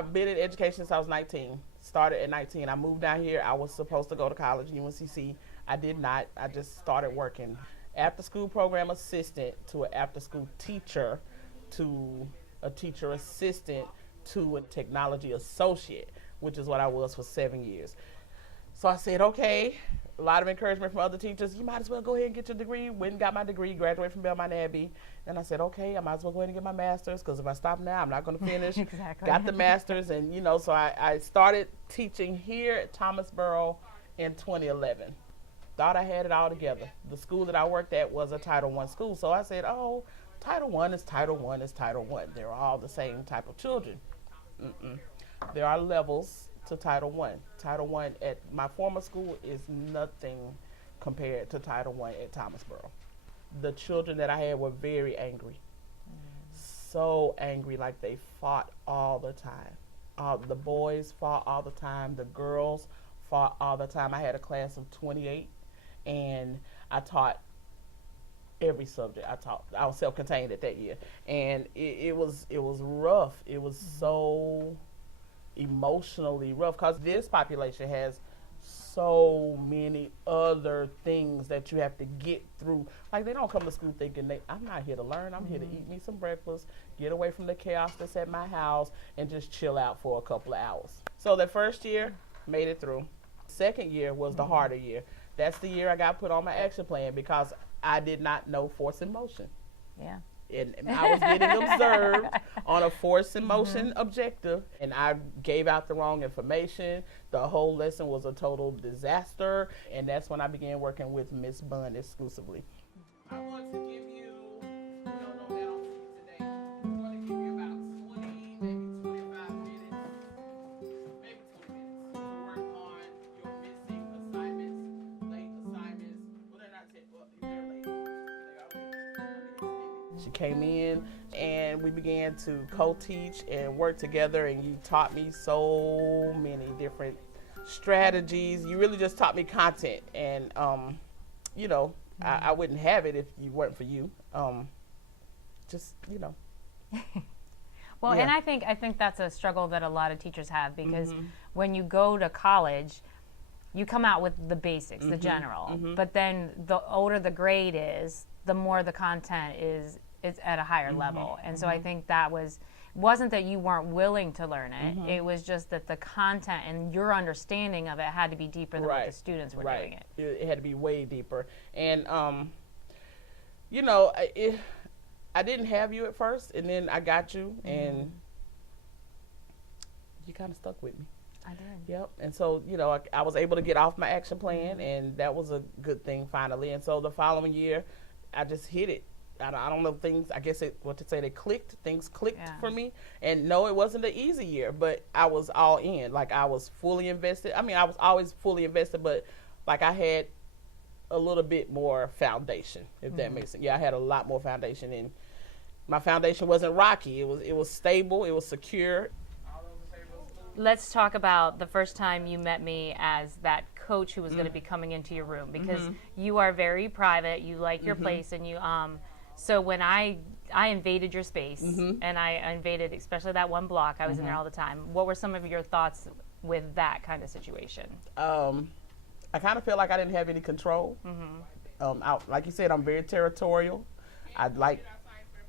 I've been in education since I was 19. Started at 19. I moved down here. I was supposed to go to college, UNCC. I did not. I just started working. After school program assistant to an after school teacher to a teacher assistant to a technology associate, which is what I was for 7 years. So I said, okay, a lot of encouragement from other teachers. You might as well go ahead and get your degree. Went and got my degree, graduated from Belmont Abbey. And I said, okay, I might as well go ahead and get my master's because if I stop now, I'm not going to finish. Exactly. Got the master's and, so I started teaching here at Thomasboro in 2011. Thought I had it all together. The school that I worked at was a Title I school. So I said, oh, Title I is Title I is Title I. They're all the same type of children. There are levels to Title I. Title I at my former school is nothing compared to Title I at Thomasboro. The children that I had were very angry. So angry, like they fought all the time. The boys fought all the time. The girls fought all the time. I had a class of 28, and I taught every subject I taught. I was self-contained at that year, and it was rough. It was so emotionally rough because this population has so many other things that you have to get through. Like, they don't come to school thinking I'm not here to learn. I'm here to eat me some breakfast, get away from the chaos that's at my house, and just chill out for a couple of hours. So that first year, made it through. Second year was the harder year. That's the year I got put on my action plan because I did not know force and motion. Yeah. And I was getting observed on a force and motion objective, and I gave out the wrong information. The whole lesson was a total disaster, and that's when I began working with Miss Bunn exclusively. I want to give you, no, that on today. I want to give you about 20, maybe 25 minutes, maybe 20 minutes to work on your missing assignments, late assignments. Well, they're not they're late. She came in and we began to co-teach and work together, and you taught me so many different strategies. You really just taught me content, and I wouldn't have it if you weren't for you. Well, Yeah. and I think that's a struggle that a lot of teachers have because when you go to college, you come out with the basics, the general, but then the older the grade is, the more the content is at a higher level. And so I think that wasn't that you weren't willing to learn it, it was just that the content and your understanding of it had to be deeper than what the students were doing it. It had to be way deeper. And, I didn't have you at first, and then I got you, and you kind of stuck with me. I did. Yep. And so, I was able to get off my action plan, and that was a good thing finally. And so the following year, I just hit it. I don't know, things things clicked for me. And no, it wasn't an easy year, but I was all in. Like, I was fully invested. I mean, I was always fully invested, but like I had a little bit more foundation, if that makes sense. Yeah, I had a lot more foundation, and my foundation wasn't rocky. It was stable, it was secure. Let's talk about the first time you met me as that coach who was going to be coming into your room, because you are very private, you like your place, and you so when I invaded your space, and I invaded especially that one block, I was in there all the time. What were some of your thoughts with that kind of situation? I kind of felt like I didn't have any control. Like you said, I'm very territorial. I'd like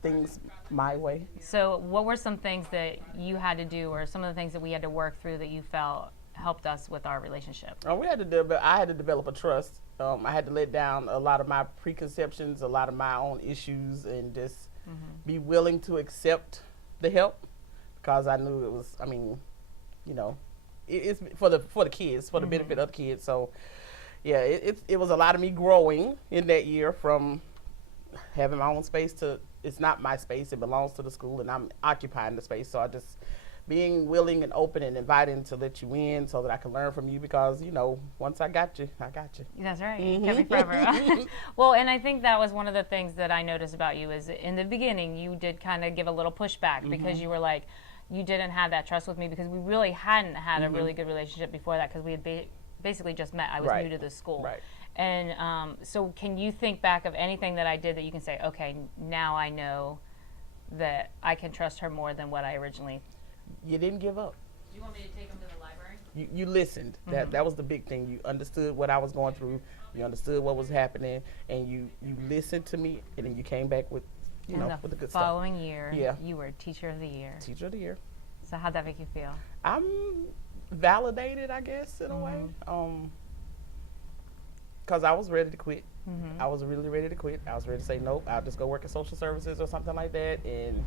things my way. So what were some things that you had to do, or some of the things that we had to work through that you felt helped us with our relationship? I had to develop a trust. I had to let down a lot of my preconceptions, a lot of my own issues, and just be willing to accept the help, because I knew it was, it's for the kids, for the benefit of the kids. So yeah, it was a lot of me growing in that year, from having my own space to, it's not my space, it belongs to the school, and I'm occupying the space. So I just being willing and open and inviting to let you in so that I can learn from you, because once I got you, I got you. That's right. You kept me forever. Well, and I think that was one of the things that I noticed about you is in the beginning you did kind of give a little pushback, because you were like, you didn't have that trust with me, because we really hadn't had a really good relationship before that, because we had basically just met. I was new to the school. Right. And so can you think back of anything that I did that you can say, okay, now I know that I can trust her more than what I originally you didn't give up. Do you want me to take them to the library? You listened. That was the big thing. You understood what I was going through. You understood what was happening, and you listened to me, and then you came back with, with the good stuff. Following year, you were Teacher of the Year. Teacher of the Year. So how'd that make you feel? I'm validated, I guess, in a way. Because I was ready to quit. I was really ready to quit. I was ready to say, nope, I'll just go work in social services or something like that. And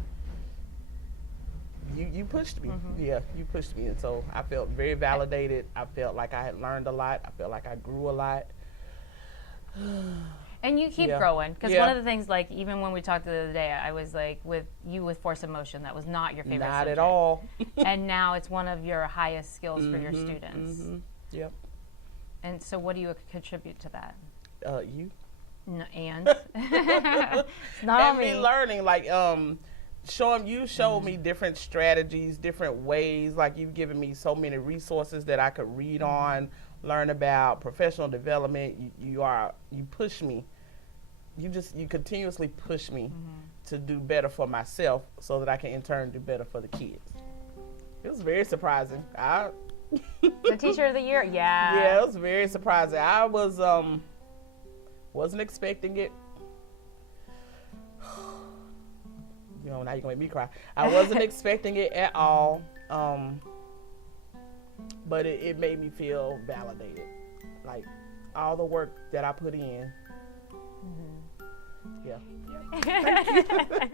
you pushed me. Yeah, you pushed me. And so I felt very validated. I felt like I had learned a lot. I felt like I grew a lot. And you keep growing. Because one of the things, like, even when we talked the other day, I was like, with force of motion, that was not your favorite subject. Not at all. And now it's one of your highest skills for your students. Yep. And so what do you contribute to that? You. No, and? Not and me. me learning, like, showed me different strategies, different ways. Like, you've given me so many resources that I could read on, learn about professional development. You push me. You continuously push me to do better for myself so that I can in turn do better for the kids. It was very surprising. The Teacher of the Year? Yeah. Yeah, it was very surprising. I was wasn't expecting it. Now you're gonna make me cry. I wasn't expecting it at all. But it made me feel validated. Like, all the work that I put in. Yeah. Thank you.